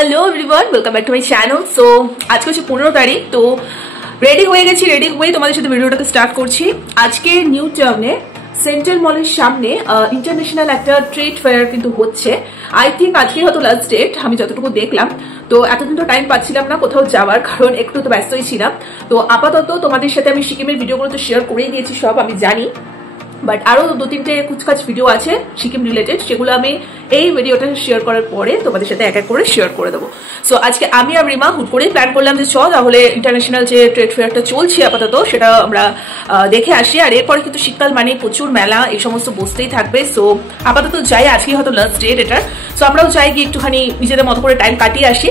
Hello everyone, welcome back to my channel. So আজকে হচ্ছে 15 তারিখ। তো রেডি হয়ে গেছি, রেডি হয়ে তোমাদের সাথে ভিডিওটাকে স্টার্ট করছি। আজকে নিউ টাউনে সেন্ট্রাল মলের সামনে ইন্টারন্যাশনাল একটা ট্রেড ফেয়ার কিন্তু হচ্ছে। আই থিঙ্ক আজকে হয়তো লাস্ট ডেট, আমি যতটুকু দেখলাম। তো এতদিন তো টাইম পাচ্ছিলাম না কোথাও যাওয়ার, কারণ একটু তো ব্যস্তই ছিলাম। তো আপাতত তোমাদের সাথে আমি সিকিমের ভিডিওগুলো তো শেয়ার করেই দিয়েছি, সব আমি জানি। বাট আরো দু তিনটে কুচকাচ ভিডিও আছে সিকিম রিলেটেড, সেগুলো আমি এই ভিডিওটা শেয়ার করার পরে তোমাদের সাথে এক এক করে শেয়ার করে দেবো। সো আজকে আমি আর রিমা হুট করেই প্ল্যান করলাম যে চল তাহলে ইন্টারন্যাশনাল যে ট্রেড ফেয়ারটা চলছে আপাতত সেটা আমরা দেখে আসি। আর এরপরে কিন্তু শীতকাল মানে প্রচুর মেলা, এই সমস্ত বসতেই থাকবে। সো আপাতত যাই, আজকে হয়তো লাস্ট ডেট এটার। সো আমরাও চাই গিয়ে একটুখানি নিজেদের মতো করে টাইম কাটিয়ে আসি।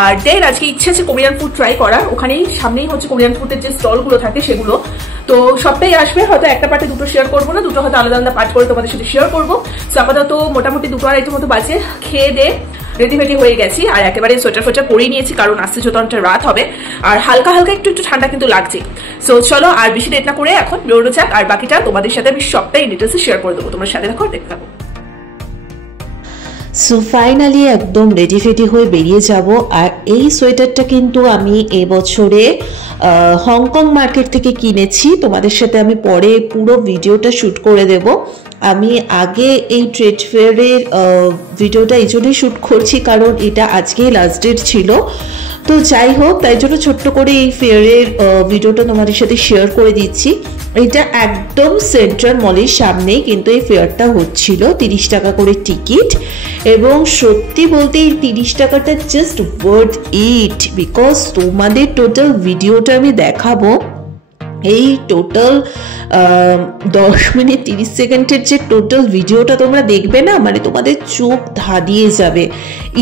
আর দেন আজকে ইচ্ছে আছে কোরিয়ান ফুড ট্রাই করার। ওখানেই সামনেই হচ্ছে কোরিয়ান ফুডের যে স্টলগুলো থাকে সেগুলো, তো সবটাই আসবে। হয়তো একটা পার্টে দুটো শেয়ার করবো না, দুটো হয়তো আলাদা আলাদা পার্ট করে তোমাদের সাথে শেয়ার করবো। সো আপাতত মোটামুটি 2-2:30 মতো বাজে, খেয়ে দে রেডি ফেডি হয়ে গেছি। আর একেবারে সোয়েটার ফোয়েটার পরেই নিয়েছি, কারণ আসতে যত অনেকটা রাত হবে। আর হালকা হালকা একটু একটু ঠান্ডা কিন্তু লাগছে। সো চলো আর বেশি লেট না করে এখন বেরোনো যাক। আর বাকিটা তোমাদের সাথে আমি সবটাই ডিটেলসে শেয়ার করে দেবো, তোমরা সাথে দেখো, দেখতে থাকো। সো ফাইনালি একদম রেডি ফেডি হয়ে বেরিয়ে যাব। আর এই সোয়েটারটা কিন্তু আমি এবছরে হংকং মার্কেট থেকে কিনেছি। তোমাদের সাথে আমি পরে পুরো ভিডিওটা শ্যুট করে দেব। আমি আগে এই ট্রেড ফেয়ারের ভিডিওটা এই জন্যই শ্যুট করছি কারণ এটা আজকেই লাস্ট ডেট ছিল। তো যাই হোক, তাই জন্য ছোট্ট করে এই ফেয়ারের ভিডিওটা তোমাদের সাথে শেয়ার করে দিচ্ছি। এটা একদম সেন্ট্রাল মলের সামনেই কিন্তু এই ফেয়ারটা হচ্ছিল। 30 টাকা করে টিকিট, এবং সত্যি বলতে এই 30 টাকাটা জাস্ট ওয়ার্থ ইট, বিকজ তোমাদের টোটাল ভিডিওটা আমি দেখাবো। এই টোটাল 10 মিনিট 30 সেকেন্ডের যে টোটাল ভিডিওটা তোমরা দেখবে না, মানে তোমাদের চোখ ধাঁধিয়ে যাবে।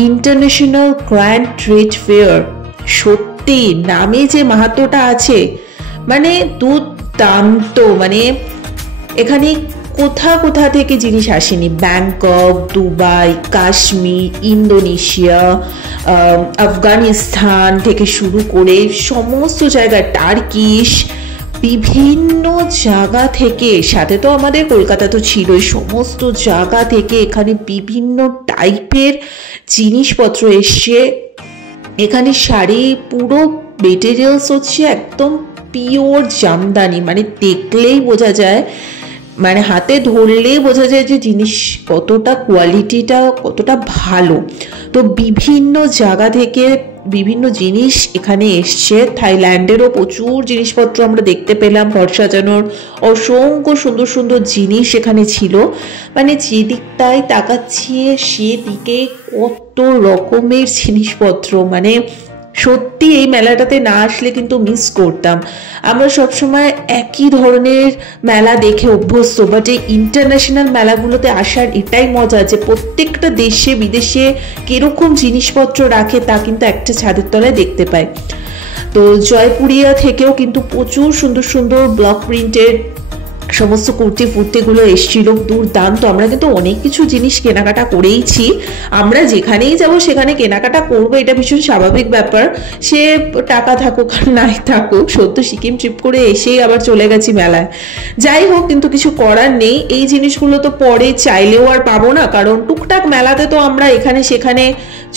ইন্টারন্যাশনাল গ্র্যান্ড ট্রেড ফেয়ার, সত্যি নামে যে মাহাত্ম্যটা আছে, মানে দুর্দান্ত। মানে এখানে কোথা কোথা থেকে জিনিস আসেনি, Bangkok, Dubai, Kashmir, Indonesia, Afghanistan থেকে শুরু করে সমস্ত জায়গা, টার্কিশ, বিভিন্ন জায়গা থেকে, সাথে তো আমাদের কলকাতা তো ছিলই, সমস্ত জায়গা থেকে এখানে বিভিন্ন টাইপের জিনিসপত্র এসছে। এখানে শাড়ি পুরো মেটেরিয়ালস হচ্ছে একদম পিওর জামদানি, মানে দেখলেই বোঝা যায়, মানে হাতে ধরলেই বোঝা যায় যে জিনিস কতটা কোয়ালিটিটা কতটা ভালো। তো বিভিন্ন জায়গা থেকে বিভিন্ন জিনিস এখানে এসছে। থাইল্যান্ডেরও প্রচুর জিনিসপত্র আমরা দেখতে পেলাম, ঘর সাজানোর অসংখ্য সুন্দর সুন্দর জিনিস এখানে ছিল। মানে যেদিকটাই তাকাচ্ছি সেদিকে কত রকমের জিনিসপত্র, মানে সত্যি এই মেলাটাতে না আসলে কিন্তু মিস করতাম। আমরা সবসময় একই ধরনের মেলা দেখে অভ্যস্ত, বাট এই ইন্টারন্যাশনাল মেলাগুলোতে আসার এটাই মজা যে প্রত্যেকটা দেশে বিদেশে কিরকম জিনিসপত্র রাখে তা কিন্তু একটা ছাদের তলায় দেখতে পাই। তো জয়পুরিয়া থেকেও কিন্তু প্রচুর সুন্দর সুন্দর ব্লক প্রিন্টের সমস্ত কুর্তিগুলো এসেছিল, দুর্দান্ত। আমরা কিন্তু অনেক কিছু জিনিস কেনাকাটা করেইছি। আমরা যেখানেই যাব সেখানে কেনাকাটা করবো, এটা ভীষণ স্বাভাবিক ব্যাপার। সে টাকা থাকুক আর নাই থাকুক, সত্য সিকিম ট্রিপ করে এসেই আবার চলে গেছি মেলায়। যাই হোক, কিন্তু কিছু করার নেই। এই জিনিসগুলো তো পরে চাইলেও আর পাবো না, কারণ টুকটাক মেলাতে তো আমরা এখানে সেখানে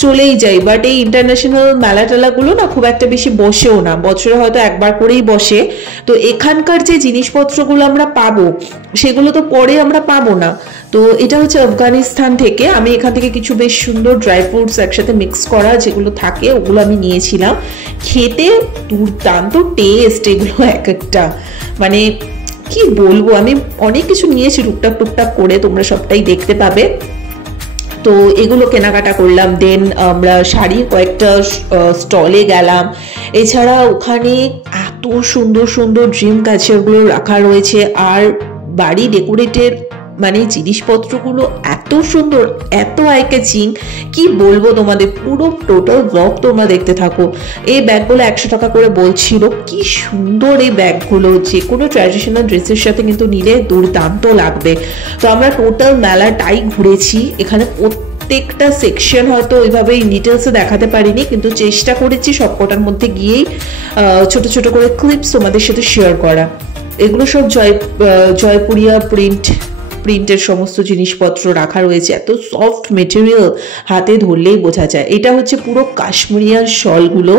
চলেই যাই। বাট এই ইন্টারন্যাশনাল মেলা টেলাগুলো না খুব একটা বেশি বসেও না, বছরে হয়তো একবার করেই বসে। তো এখানকার যে জিনিসপত্রগুলো আমরা পাবো সেগুলো তো পরে আমরা পাবো না। তো এটা হচ্ছে আফগানিস্তান থেকে। আমি এখান থেকে কিছু বেশ সুন্দর ড্রাই ফ্রুটস একসাথে মিক্স করা যেগুলো থাকে ওগুলো আমি নিয়েছিলাম। খেতে দুর্দান্ত টেস্ট এগুলো এক একটা, মানে কি বলবো। আমি অনেক কিছু নিয়েছি টুকটাক টুকটাক করে, তোমরা সবটাই দেখতে পাবে। তো এগুলো কেনাকাটা করলাম। দেন আমরা শাড়ির কয়েকটা স্টলে গেলাম। এছাড়া ওখানে এত সুন্দর সুন্দর ড্রিম ক্যাচারগুলো রাখা রয়েছে, আর বাড়ি ডেকোরেটের মানে জিনিসপত্রগুলো এত সুন্দর, এত আই ক্যাচিং, কি বলবো তোমাদের। পুরো টোটাল ব্লগ তোমরা দেখতে থাকো। এই ব্যাগগুলো 100 টাকা করে বলছিল। কি সুন্দর এই ব্যাগগুলো, যে কোনো ট্র্যাডিশনাল ড্রেসের সাথে কিন্তু নিলে দুর্দান্ত লাগবে। তো আমরা টোটাল মেলাটাই ঘুরেছি। এখানে প্রত্যেকটা সেকশন হয়তো ওইভাবে ডিটেলসে দেখাতে পারিনি, কিন্তু চেষ্টা করেছি সবকটার মধ্যে গিয়েই ছোট ছোট করে ক্লিপস তোমাদের সাথে শেয়ার করা। এগুলো সব জয়পুরিয়া প্রিন্ট প্রিন্টের সমস্ত জিনিসপত্র রাখা রয়েছে, এত সফট মেটেরিয়াল, হাতে ধরলেই বোঝা যায়। এটা হচ্ছে পুরো কাশ্মীরিয়ান শলগুলো,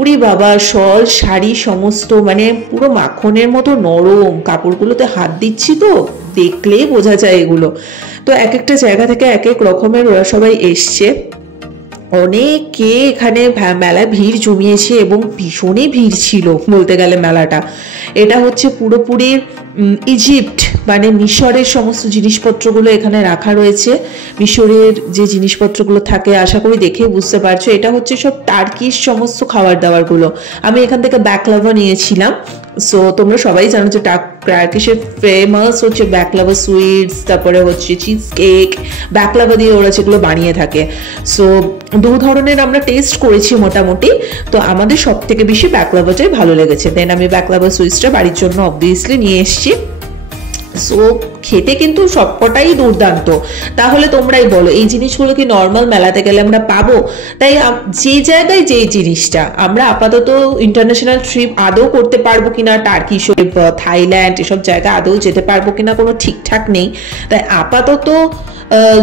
উরি বাবা, শল শাড়ি সমস্ত মানে পুরো মাখনের মতো নরম, কাপড়গুলোতে হাত দিচ্ছি তো দেখলেই বোঝা যায় এগুলো। তো এক একটা জায়গা থেকে এক এক রকমের ওরা সবাই এসছে, অনেকে এখানে মেলায় ভিড় জমিয়েছে এবং ভীষণই ভিড় ছিল বলতে গেলে মেলাটা। এটা হচ্ছে পুরোপুরি ইজিপ্ট মানে মিশরের সমস্ত জিনিসপত্রগুলো এখানে রাখা রয়েছে। মিশরের যে জিনিসপত্রগুলো থাকে আশা করি দেখে বুঝতে পারছো, এটা হচ্ছে সব টার্কিশ সমস্ত খাবার দাবারগুলো। আমি এখান থেকে ব্যাকলাভা নিয়েছিলাম। সো তোমরা সবাই জানো যে টার্কিশের ফেমাস হচ্ছে ব্যাকলাভা সুইটস, তারপরে হচ্ছে চিজ কেক, ব্যাকলাভা দিয়ে ওরা যেগুলো বানিয়ে থাকে। সো দু ধরনের আমরা টেস্ট করেছি মোটামুটি, তো আমাদের সব থেকে বেশি ব্যাকলাভাটাই ভালো লেগেছে। দেন আমি ব্যাকলাভা সুইটসটা বাড়ির জন্য অবভিয়াসলি নিয়ে এসেছি। সো খেতে কিন্তু সবকটাই দুর্দান্ত। তাহলে তোমরাই বলো এই জিনিসগুলো কি নর্মাল মেলাতে গেলে আমরা পাবো? তাই যে জায়গায় যে জিনিসটা আমরা আপাতত ইন্টারন্যাশনাল ট্রিপ আদৌ করতে পারবো কিনা, টার্কি, থাইল্যান্ড এসব জায়গা আদৌ যেতে পারবো কিনা কোনো ঠিকঠাক নেই। তাই আপাতত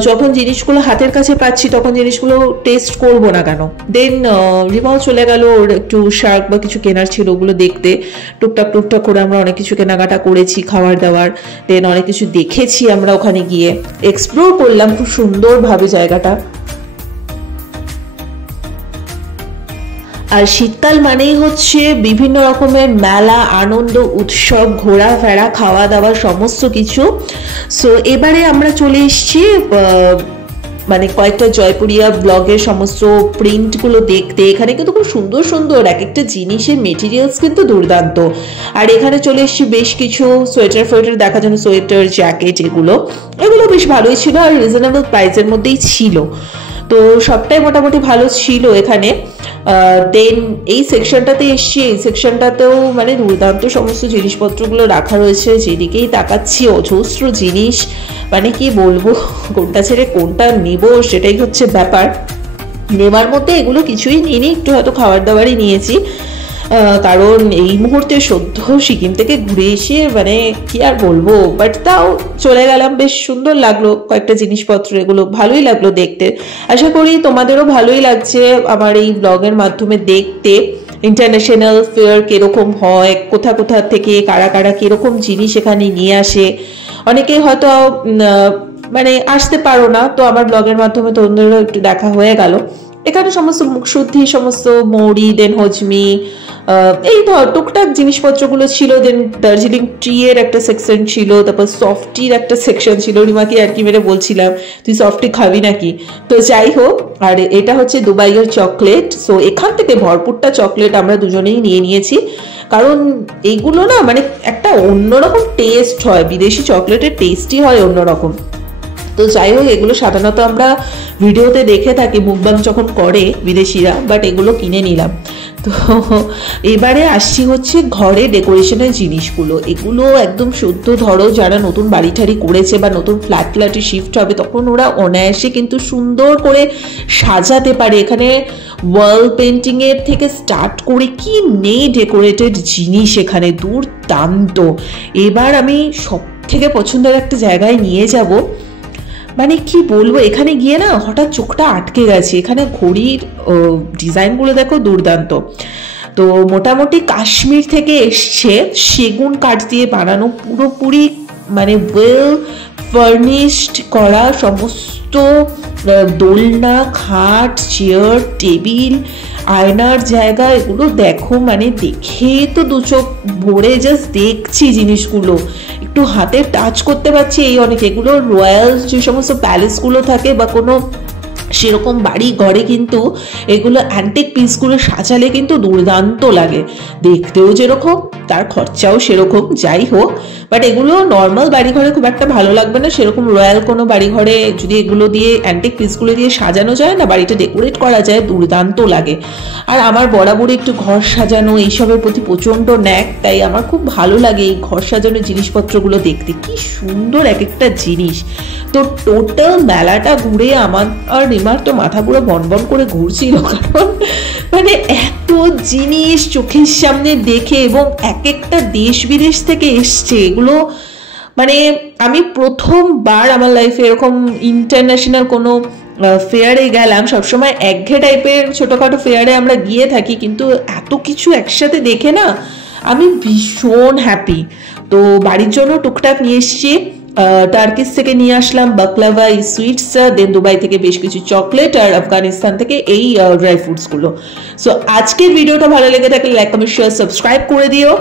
যখন জিনিসগুলো হাতের কাছে পাচ্ছি তখন জিনিসগুলো টেস্ট করবো না কেন। দেন রিমাও চলে গেল, ওর একটু শার্ক বা কিছু কেনার ছিল ওগুলো দেখতে। টুকটাক টুকটাক করে আমরা অনেক কিছু কেনাকাটা করেছি, খাবার দাবার, দেন অনেক কিছু দেখেছি আমরা ওখানে গিয়ে, এক্সপ্লোর করলাম খুব সুন্দরভাবে জায়গাটা। আর শীতকাল মানেই হচ্ছে বিভিন্ন রকমের মেলা, আনন্দ, উৎসব, ঘোরাফেরা, খাওয়া দাওয়া সমস্ত কিছু। সো এবারে আমরা চলে এসেছি মানে কয়েকটা জয়পুরিয়া ব্লগের সমস্ত প্রিন্টগুলো দেখতে। এখানে কিন্তু খুব সুন্দর সুন্দর এক একটা জিনিসের মেটেরিয়ালস কিন্তু দুর্দান্ত। আর এখানে চলে এসেছি বেশ কিছু সোয়েটার ফোয়েটার দেখার জন্য, সোয়েটার, জ্যাকেট, এগুলো বেশ ভালোই ছিল আর রিজনেবল প্রাইসের মধ্যেই ছিল। তো সবটাই মোটামুটি ভালো ছিল এখানে। দেন এই সেকশনটাতে এসছি, এই সেকশনটাতেও মানে দুর্দান্ত সমস্ত জিনিসপত্রগুলো রাখা রয়েছে। যেদিকেই তাকাচ্ছি অজস্র জিনিস, মানে কি বলবো, কোনটা ছেড়ে কোনটা নিব সেটাই হচ্ছে ব্যাপার। নেওয়ার মধ্যে এগুলো কিছুই নিইনি, একটু হয়তো খাবার দাবারই নিয়েছি, কারণ এই মুহূর্তে সদ্য সিকিম থেকে ঘুরে এসে মানে কি আর বলবো, বাট তাও চলে গেলাম। বেশ সুন্দর লাগলো কয়েকটা জিনিসপত্র, এগুলো ভালোই লাগলো দেখতে। আশা করি তোমাদেরও ভালোই লাগছে আমার এই ব্লগের মাধ্যমে দেখতে ইন্টারন্যাশনাল ফেয়ার কিরকম হয়, কোথা কোথা থেকে কারা কারা কিরকম জিনিস এখানে নিয়ে আসে। অনেকেই হয়তো মানে আসতে পারো না, তো আমার ব্লগের মাধ্যমে তোমাদেরও একটু দেখা হয়ে গেল। এখানে সমস্ত মুখশুদ্ধি, সমস্ত মৌরি, দেন হজমি, এই ধর টুকটাক জিনিসপত্রগুলো ছিল। দেন দার্জিলিং টি এর একটা সেকশন ছিল, তারপর সফটির একটা সেকশন ছিল। রিমাকে আর কি মেরে বলছিলাম তুই সফটি খাবি নাকি, তো যাই হোক। আর এটা হচ্ছে দুবাইয়ের চকলেট। সো এখান থেকে ভরপুরটা চকলেট আমরা দুজনেই নিয়ে নিয়েছি, কারণ এইগুলো না মানে একটা অন্যরকম টেস্ট হয়, বিদেশি চকলেটের টেস্টই হয় অন্যরকম। তো যাই হোক, এগুলো সাধারণত আমরা ভিডিওতে দেখে থাকি মুখবাং যখন করে বিদেশিরা, বাট এগুলো কিনে নিলাম। তো এবারে আসছি হচ্ছে ঘরে ডেকোরেশনের জিনিসগুলো। এগুলো একদম শুদ্ধ ধরো যারা নতুন বাড়ি ঠাড়ি করেছে বা নতুন ফ্ল্যাটে শিফট হবে, তখন ওরা অনায়াসে কিন্তু সুন্দর করে সাজাতে পারে। এখানে ওয়াল পেন্টিং এর থেকে স্টার্ট করে কি নেই ডেকোরেটেড জিনিস এখানে, দুর্দান্ত। এবার আমি সব থেকে পছন্দের একটা জায়গায় নিয়ে যাব, মানে কি বলবো, এখানে গিয়ে না হঠাৎ চোখটা আটকে গেছে। এখানে ঘড়ির ডিজাইনগুলো দেখো দুর্দান্ত। তো মোটামুটি কাশ্মীর থেকে এসছে, সেগুন কাঠ দিয়ে বানানো, পুরোপুরি মানে ওয়েল ফার্নিশড করা সমস্ত দোলনা, খাট, চেয়ার, টেবিল, আয়নার জায়গা, এগুলো দেখো মানে দেখে তো দু চোখ ভরে জাস্ট দেখছি জিনিসগুলো, একটু হাতে টাচ করতে পারছি এই অনেক। এগুলো রয়্যাল যে সমস্ত প্যালেসগুলো থাকে বা কোনো সেরকম বাড়ি ঘরে কিন্তু এগুলো অ্যান্টিক পিসগুলো সাজালে কিন্তু দুর্দান্ত লাগে, দেখতেও যেরকম তার খরচাও সেরকম। যাই হোক, বাট এগুলো নর্মাল বাড়ি ঘরে খুব একটা ভালো লাগবে না, সেরকম রয়্যাল কোনো বাড়ি ঘরে যদি এগুলো দিয়ে অ্যান্টিক পিসগুলো দিয়ে সাজানো যায় না, বাড়িটা ডেকোরেট করা যায়, দুর্দান্ত লাগে। আর আমার বরাবরই একটু ঘর সাজানো এইসবের প্রতি প্রচণ্ড ন্যাক, তাই আমার খুব ভালো লাগে এই ঘর সাজানো জিনিসপত্রগুলো দেখতে, কি সুন্দর এক একটা জিনিস। তো টোটাল মেলাটা ঘুরে আমার আর রিমার তো মাথা পুরো বনবন করে ঘুরছিল, কারণ মানে এত জিনিস চোখের সামনে দেখে, এবং এক একটা দেশ বিদেশ থেকে এসছে, এগুলো মানে আমি প্রথমবার আমার লাইফে এরকম ইন্টারন্যাশনাল কোনো ফেয়ারে গেলাম। সবসময় একঘেয়ে টাইপের ছোটোখাটো ফেয়ারে আমরা গিয়ে থাকি, কিন্তু এত কিছু একসাথে দেখে না আমি ভীষণ হ্যাপি। তো বাড়ির জন্য টুকটাক নিয়ে এসছি, টার্কিশ থেকে নিয়ে আসলাম বাকলাভা, এই সুইটস, দেন দুবাই থেকে বেশ কিছু চকলেট, আর আফগানিস্তান থেকে এই ড্রাই ফ্রুটসগুলো। সো আজকের ভিডিওটা ভালো লেগে থাকলে লাইক, কমেন্ট, শেয়ার, সাবস্ক্রাইব করে দিও।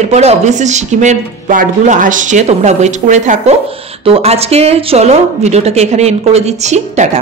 এরপরে অবভিয়াসলি সিকিমের পার্টগুলো আসছে, তোমরা ওয়েট করে থাকো। তো আজকে চলো ভিডিওটাকে এখানে এন্ড করে দিচ্ছি, টাটা।